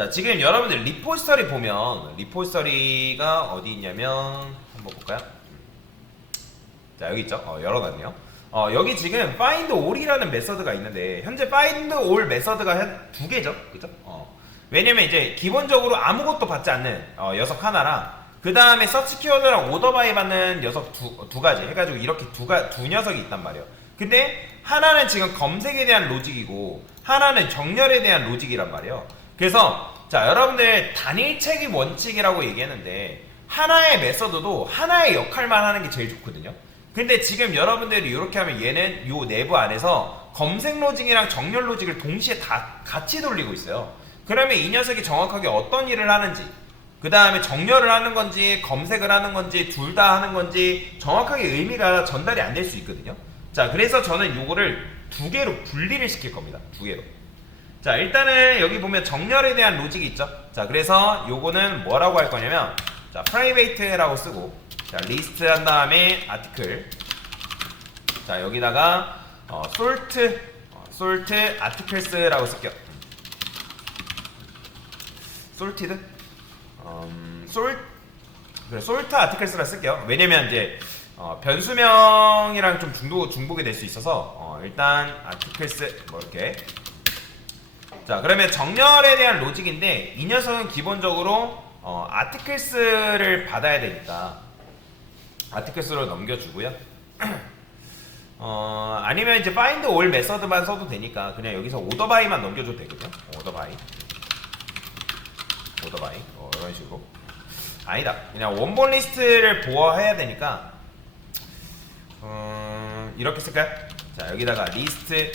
자, 지금 여러분들 리포지터리 보면 리포지터리가 어디 있냐면 한번 볼까요? 자, 여기 있죠? 열어놨네요. 여기 지금 find all이라는 메서드가 있는데 현재 find all 메서드가 한 두 개죠, 그죠? 왜냐면 이제 기본적으로 아무것도 받지 않는 녀석 하나랑 그 다음에 서치 키워드랑 오더 바이 받는 녀석 두 가지 해가지고 이렇게 두 녀석이 있단 말이에요. 근데 하나는 지금 검색에 대한 로직이고 하나는 정렬에 대한 로직이란 말이에요. 그래서 자, 여러분들 단일체계 원칙이라고 얘기했는데 하나의 메서드도 하나의 역할만 하는 게 제일 좋거든요. 근데 지금 여러분들이 이렇게 하면 얘는 요 내부 안에서 검색 로직이랑 정렬 로직을 동시에 다 같이 돌리고 있어요. 그러면 이 녀석이 정확하게 어떤 일을 하는지, 그 다음에 정렬을 하는 건지 검색을 하는 건지 둘 다 하는 건지 정확하게 의미가 전달이 안 될 수 있거든요. 자, 그래서 저는 요거를 두 개로 분리를 시킬 겁니다. 두 개로. 자, 일단은 여기 보면 정렬에 대한 로직이 있죠. 자, 그래서 요거는 뭐라고 할 거냐면 자, private라고 쓰고 자, 리스트 한 다음에 아티클 자, 여기다가 sort articles라고 쓸게요. sorted sort articles라 쓸게요. 왜냐면 이제 변수명이랑 좀 중복이 될 수 있어서 일단 articles 뭐 이렇게 자, 그러면 정렬에 대한 로직인데 이 녀석은 기본적으로 articles를 받아야 되니까 articles로 넘겨주고요. 아니면 이제 find all 메서드만 써도 되니까 그냥 여기서 order by만 넘겨줘도 되거든요. order by 이런 식으로. 아니다, 그냥 원본 리스트를 보호해야 되니까 이렇게 쓸까요? 자, 여기다가 리스트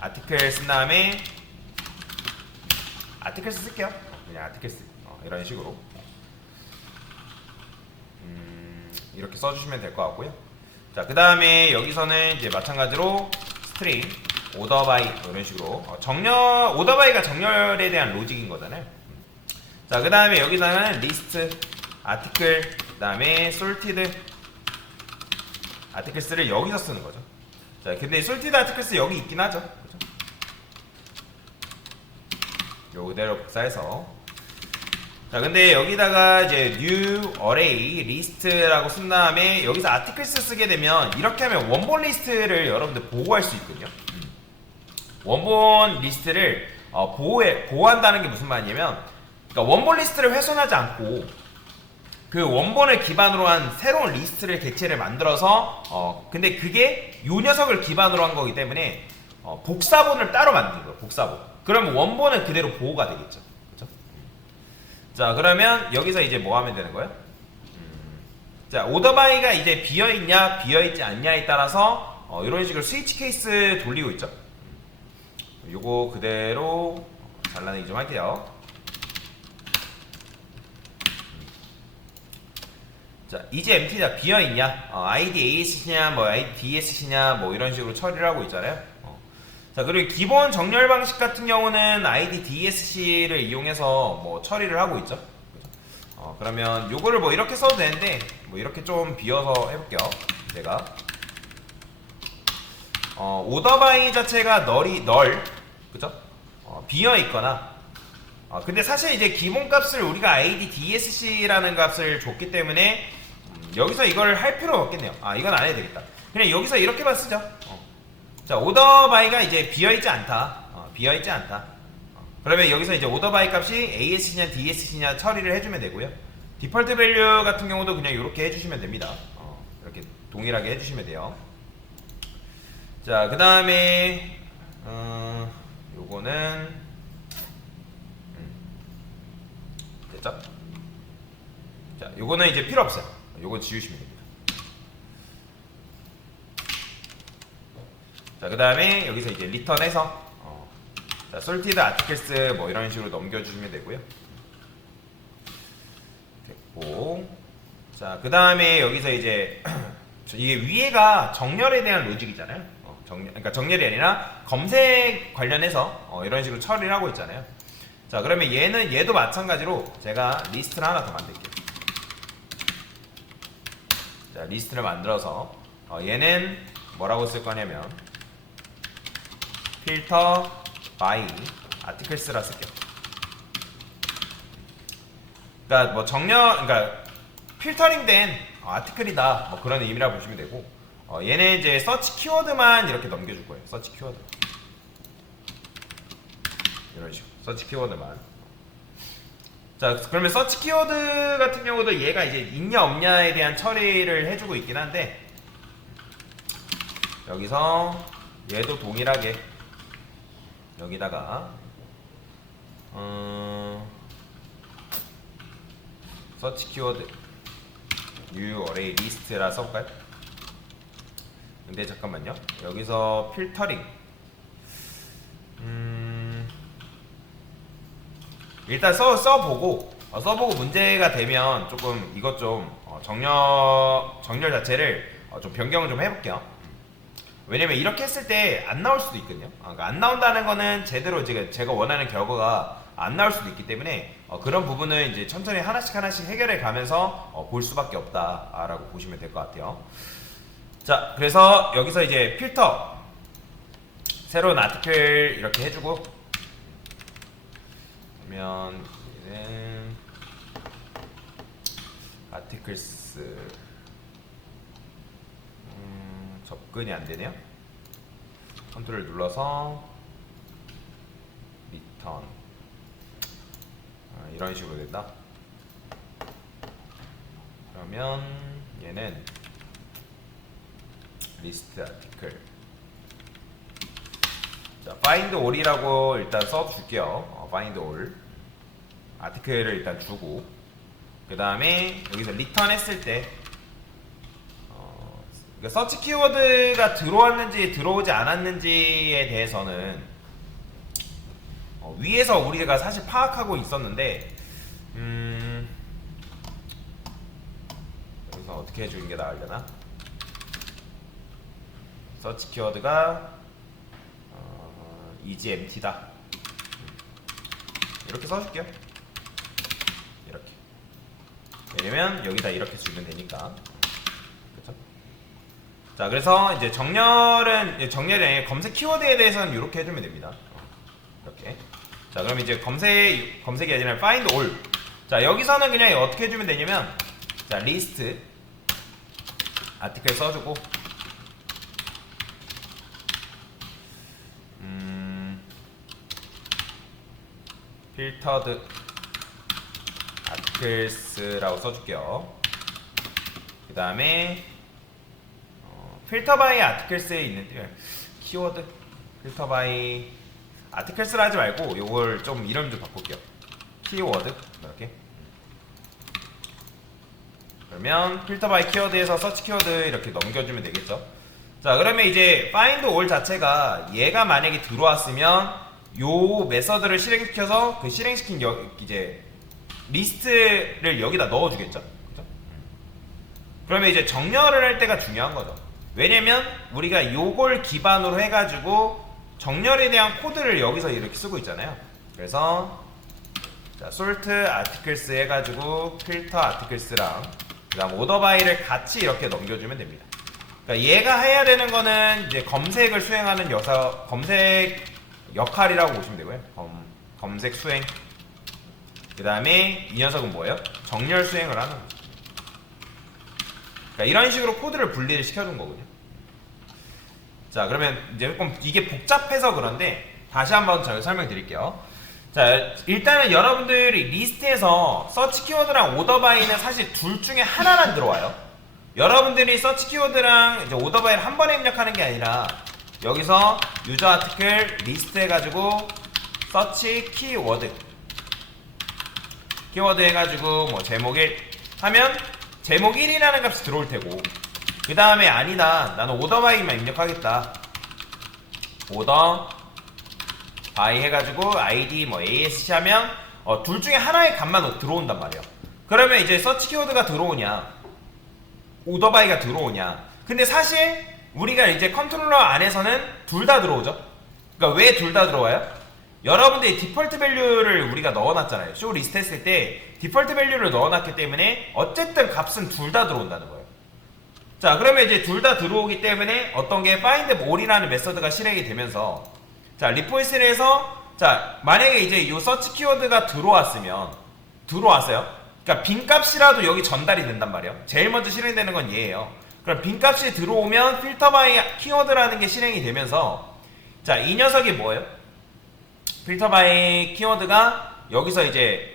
아티클 쓴 다음에 아티클스 쓸게요. 그냥 아티클스 이런 식으로 이렇게 써주시면 될 것 같고요. 자, 그 다음에 여기서는 이제 마찬가지로 스트링 order by 이런 식으로 order by가 정렬에 대한 로직인 거잖아요. 자, 그 다음에 여기다가는 리스트 아티클 그 다음에 sorted 아티클스를 여기서 쓰는 거죠. 자, 근데 sorted 아티클스 여기 있긴 하죠. 그죠? 요 그대로 복사해서 자, 근데 여기다가 이제 new array list라고 쓴 다음에 여기서 articles 쓰게 되면 이렇게 하면 원본 리스트를 여러분들 보호할 수 있거든요. 원본 리스트를 보호한다는 게 무슨 말이냐면 그러니까 원본 리스트를 훼손하지 않고 그 원본을 기반으로 한 새로운 리스트를 객체를 만들어서 근데 그게 요 녀석을 기반으로 한 거기 때문에 복사본을 따로 만든 거예요. 복사본. 그러면 원본은 그대로 보호가 되겠죠. 그렇죠? 자, 그러면 여기서 이제 뭐 하면 되는 거예요? 자, 오더바이가 이제 비어있냐 비어있지 않냐에 따라서 이런 식으로 스위치 케이스 돌리고 있죠. 요거 그대로 잘라내기 좀 할게요. 자, 이제 MT가 비어있냐 ID ASC냐 뭐 ID DSC냐 뭐 이런 식으로 처리를 하고 있잖아요. 자, 그리고 기본 정렬 방식 같은 경우는 ID DSC를 이용해서 뭐 처리를 하고 있죠. 그죠? 그러면 요거를 뭐 이렇게 써도 되는데 뭐 이렇게 좀 비워서 해볼게요. 제가 오더바이 자체가 널 그죠? 비어 있거나 근데 사실 이제 기본 값을 우리가 ID DSC라는 값을 줬기 때문에 여기서 이걸 할 필요가 없겠네요. 이건 안 해도 되겠다. 그냥 여기서 이렇게만 쓰죠. 자, 오더바이가 이제 비어있지 않다. 비어있지 않다. 그러면 여기서 이제 오더바이 값이 ASC냐 DSC냐 처리를 해주면 되고요. 디폴트 밸류 같은 경우도 그냥 이렇게 해주시면 됩니다. 이렇게 동일하게 해주시면 돼요. 자, 그 다음에 요거는 됐죠? 자, 요거는 이제 필요 없어요. 요거 지우시면 됩니다. 자, 그 다음에 여기서 이제 리턴해서 자, sorted articles 뭐 이런 식으로 넘겨주시면 되고요. 됐고, 자, 그 다음에 여기서 이제 이게 위에가 정렬에 대한 로직이잖아요. 그러니까 정렬이 아니라 검색 관련해서 이런 식으로 처리를 하고 있잖아요. 자, 그러면 얘도 마찬가지로 제가 리스트를 하나 더 만들게요. 자, 리스트를 만들어서 얘는 뭐라고 쓸 거냐면 필터 by articles라 쓸게요. 그러니까 뭐 그러니까 필터링된 아티클이다 뭐 그런 의미라 보시면 되고 얘는 이제 서치 키워드만 이렇게 넘겨줄 거예요. 서치 키워드 이런 식으로 서치 키워드만. 자 그러면 서치 키워드 같은 경우도 얘가 이제 있냐 없냐에 대한 처리를 해주고 있긴 한데 여기서 얘도 동일하게 여기다가 서치 키워드 new array list라 써볼까요? 근데 잠깐만요. 여기서 필터링 일단 써보고 문제가 되면 조금 이것 좀 정렬 자체를 좀 변경을 좀 해볼게요. 왜냐면 이렇게 했을 때 안 나올 수도 있거든요. 그러니까 안 나온다는 거는 제대로 제가 원하는 결과가 안 나올 수도 있기 때문에 그런 부분은 이제 천천히 하나씩 해결해 가면서 볼 수밖에 없다라고 보시면 될 것 같아요. 자, 그래서 여기서 이제 필터 새로운 아티클 이렇게 해주고 그러면 얘는 아티클스 접근이 안 되네요. 컨트롤 눌러서 리턴 이런 식으로 된다. 그러면 얘는 리스트 아티클. 자, find all이라고 일단 써줄게요. find all 아티클을 일단 주고 그 다음에 여기서 리턴 했을 때 그러니까 서치 키워드가 들어왔는지 들어오지 않았는지에 대해서는 위에서 우리가 사실 파악하고 있었는데 여기서 어떻게 해주는 게 나으려나? 서치 키워드가 is empty다 이렇게 써줄게요. 이렇게 왜냐면 여기다 이렇게 주면 되니까. 그쵸? 자 그래서 이제 정렬의 검색 키워드에 대해서는 이렇게 해주면 됩니다. 이렇게. 자 그럼 이제 검색이 아니라 find all. 자 여기서는 그냥 어떻게 해주면 되냐면 자 리스트 아티클 써주고 필터드 아티클스라고 써줄게요. 그 다음에 필터 바이 아티클스에 있는 키워드 필터 바이 아티클스를 하지 말고 요걸 좀 이름 좀 바꿀게요. 키워드 이렇게. 그러면 필터 바이 키워드에서 서치 키워드 이렇게 넘겨주면 되겠죠. 자 그러면 이제 find all 자체가 얘가 만약에 들어왔으면 요 메서드를 실행시켜서 그 실행시킨 이제 리스트를 여기다 넣어주겠죠. 그죠? 그러면 이제 정렬을 할 때가 중요한 거죠. 왜냐면 우리가 요걸 기반으로 해가지고 정렬에 대한 코드를 여기서 이렇게 쓰고 있잖아요. 그래서 자, sort articles 해가지고 filter articles랑 그 다음 order by를 같이 이렇게 넘겨주면 됩니다. 그러니까 얘가 해야 되는 거는 이제 검색을 수행하는 검색 역할이라고 보시면 되고요. 검색 수행. 그 다음에 이 녀석은 뭐예요? 정렬 수행을 하는 거죠. 그러니까 이런 식으로 코드를 분리를 시켜준 거거든요. 자 그러면 이제 조금 이게 복잡해서 그런데 다시 한번 제가 설명드릴게요. 자 일단은 여러분들이 리스트에서 서치 키워드랑 오더 바이는 사실 둘 중에 하나만 들어와요. 여러분들이 서치 키워드랑 이제 오더 바이를 한 번에 입력하는 게 아니라 여기서 유저 아티클 리스트 해가지고 서치 키워드 해가지고 뭐 제목 1 하면 제목 1이라는 값이 들어올 테고 그 다음에 아니다 나는 오더 바이만 입력하겠다 오더 바이 해가지고 id 뭐 ASC 하면 둘 중에 하나의 값만 들어온단 말이에요. 그러면 이제 서치 키워드가 들어오냐 오더 바이가 들어오냐. 근데 사실 우리가 이제 컨트롤러 안에서는 둘 다 들어오죠. 그러니까 왜 둘 다 들어와요? 여러분들이 디폴트 밸류를 우리가 넣어놨잖아요. 쇼 리스트 했을 때 디폴트 밸류를 넣어놨기 때문에 어쨌든 값은 둘 다 들어온다는 거예요. 자 그러면 이제 둘 다 들어오기 때문에 어떤 게 find all이라는 메서드가 실행이 되면서 자 리포이스에서 자 만약에 이제 이 서치 키워드가 들어왔어요. 그러니까 빈값이라도 여기 전달이 된단 말이에요. 제일 먼저 실행되는 건 얘예요. 그럼 빈값이 들어오면 필터 바이 키워드라는 게 실행이 되면서 자, 이 녀석이 뭐예요? 필터 바이 키워드가 여기서 이제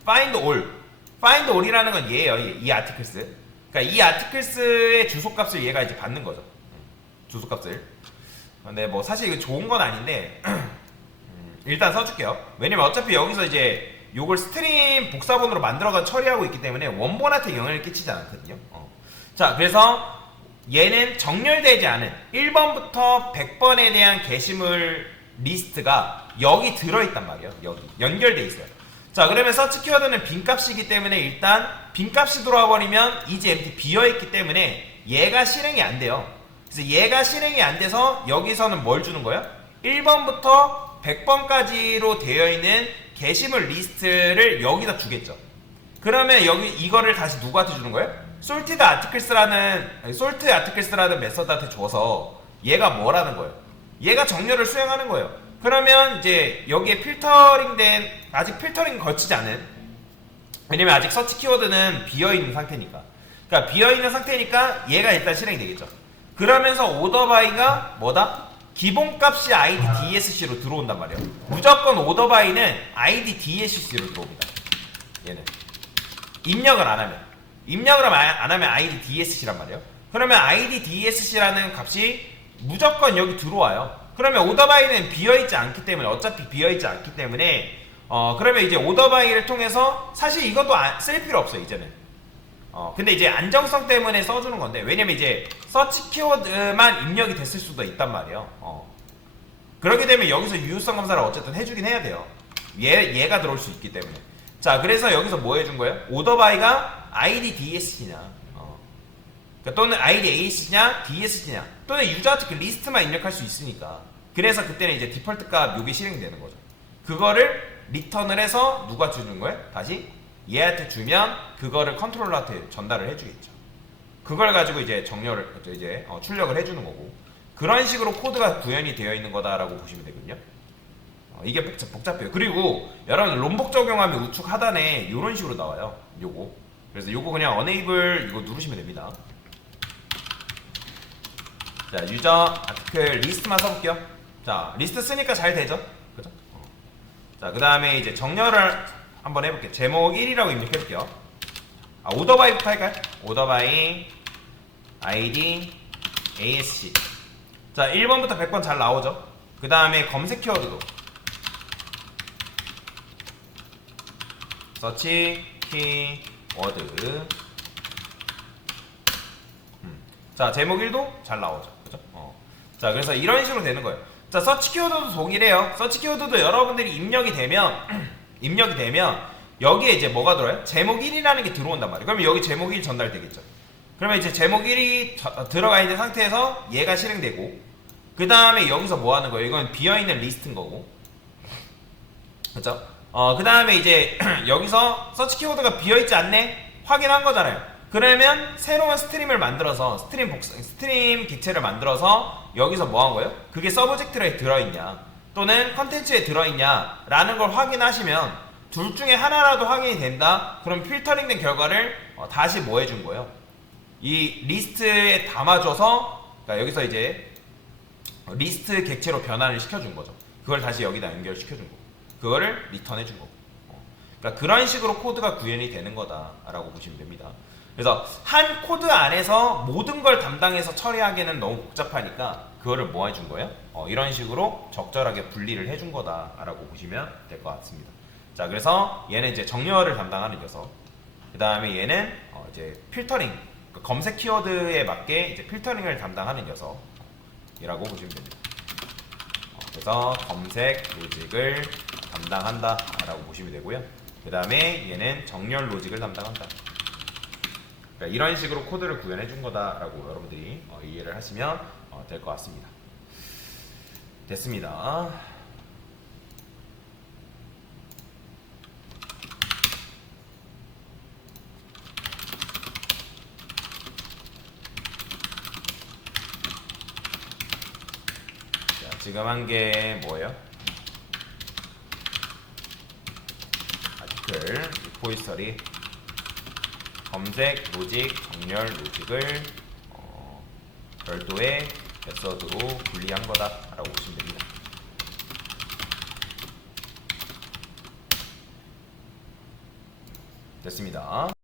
find all이라는 건 얘예요. 이 아티클스. 그러니까 이 아티클스의 주소값을 얘가 이제 받는 거죠. 주소값을. 근데 뭐 사실 이거 좋은 건 아닌데 일단 써줄게요. 왜냐면 어차피 여기서 이제 요걸 스트림 복사본으로 만들어가 처리하고 있기 때문에 원본한테 영향을 끼치지 않거든요. 자, 그래서 얘는 정렬되지 않은 1번부터 100번에 대한 게시물 리스트가 여기 들어있단 말이에요. 여기 연결돼 있어요. 자, 그러면 서치 키워드는 빈값이기 때문에 일단 빈값이 들어와 버리면 이제 empty 비어있기 때문에 얘가 실행이 안 돼요. 그래서 얘가 실행이 안 돼서 여기서는 뭘 주는 거예요? 1번부터 100번까지로 되어 있는 게시물 리스트를 여기다 주겠죠. 그러면 여기 이거를 다시 누구한테 주는 거예요? 솔트 아티클스라는 메서드한테 줘서 얘가 뭐라는 거예요? 얘가 정렬을 수행하는 거예요. 그러면 이제 여기에 필터링된 아직 필터링 거치지 않은, 왜냐면 아직 서치 키워드는 비어있는 상태니까, 그러니까 비어있는 상태니까 얘가 일단 실행이 되겠죠. 그러면서 오더바이가 뭐다? 기본값이 id dsc로 들어온단 말이에요. 무조건 오더바이는 id dsc로 들어옵니다. 얘는 입력을 안 하면 id dsc란 말이에요. 그러면 id dsc라는 값이 무조건 여기 들어와요. 그러면 오더바이는 비어있지 않기 때문에, 어차피 비어있지 않기 때문에 그러면 이제 오더바이를 통해서 사실 이것도 쓸 필요 없어요 이제는. 근데 이제 안정성 때문에 써주는 건데, 왜냐면 이제 서치 키워드만 입력이 됐을 수도 있단 말이에요. 그렇게 되면 여기서 유효성 검사를 어쨌든 해주긴 해야 돼요. 얘가 들어올 수 있기 때문에. 자, 그래서 여기서 뭐 해준 거예요? 오더바이가 id dsc냐, 그러니까 또는 id asc냐 dsc냐, 또는 유저 아티클 리스트만 입력할 수 있으니까. 그래서 그때는 이제 디폴트 값 요게 실행되는 거죠. 그거를 리턴을 해서 누가 주는 거예요? 다시 얘한테 주면 그거를 컨트롤러한테 전달을 해주겠죠. 그걸 가지고 이제 정렬을 이제 출력을 해주는 거고, 그런 식으로 코드가 구현이 되어 있는 거다라고 보시면 되거든요. 이게 복잡해요. 그리고 여러분 롬복 적용하면 우측 하단에 이런 식으로 나와요. 요거. 그래서 요거 그냥 enable 이거 누르시면 됩니다. 자, 유저 아티클 리스트만 써볼게요. 자, 리스트 쓰니까 잘 되죠? 그죠? 자, 그 다음에 이제 정렬을 한번 해볼게요. 제목 1이라고 입력해볼게요. 오더바이부터 할까요? 오더바이 id asc. 자, 1번부터 100번 잘 나오죠? 그 다음에 검색 키워드도 서치 키워드. 자, 제목 1도 잘 나오죠. 그죠? 자, 그래서 이런 식으로 되는 거예요. 자, 서치 키워드도 동일해요. 서치 키워드도 여러분들이 입력이 되면 여기에 이제 뭐가 들어요? 제목 1이라는 게 들어온단 말이에요. 그러면 여기 제목 1 전달되겠죠. 그러면 이제 제목 1이 들어가 있는 상태에서 얘가 실행되고, 그 다음에 여기서 뭐 하는 거예요? 이건 비어있는 리스트인 거고, 그죠? 그 다음에 이제 여기서 서치 키워드가 비어있지 않네? 확인한 거잖아요. 그러면 새로운 스트림을 만들어서 스트림 객체를 만들어서 여기서 뭐 한 거예요? 그게 서브젝트에 들어있냐 또는 컨텐츠에 들어있냐 라는 걸 확인하시면, 둘 중에 하나라도 확인이 된다? 그럼 필터링된 결과를 다시 뭐 해준 거예요? 이 리스트에 담아줘서, 그러니까 여기서 이제 리스트 객체로 변환을 시켜준 거죠. 그걸 다시 여기다 연결시켜준 거고, 그거를 리턴해준 거고. 그러니까 그런 식으로 코드가 구현이 되는 거다라고 보시면 됩니다. 그래서 한 코드 안에서 모든 걸 담당해서 처리하기에는 너무 복잡하니까 그거를 뭐 해준 거예요? 이런 식으로 적절하게 분리를 해준 거다라고 보시면 될 것 같습니다. 자, 그래서 얘는 이제 정렬을 담당하는 녀석, 그 다음에 얘는 이제 필터링, 그러니까 검색 키워드에 맞게 이제 필터링을 담당하는 녀석이라고 보시면 됩니다. 그래서 검색 로직을 담당한다라고 보시면 되고요. 그 다음에 얘는 정렬 로직을 담당한다. 그러니까 이런 식으로 코드를 구현해 준 거다라고 여러분들이 이해를 하시면 될 것 같습니다. 됐습니다. 자, 지금 한 게 뭐예요? 아티클, 리포지터리, 검색 로직, 정렬 로직을 별도의 메서드로 분리한 거다라고 보시면 됩니다. 됐습니다.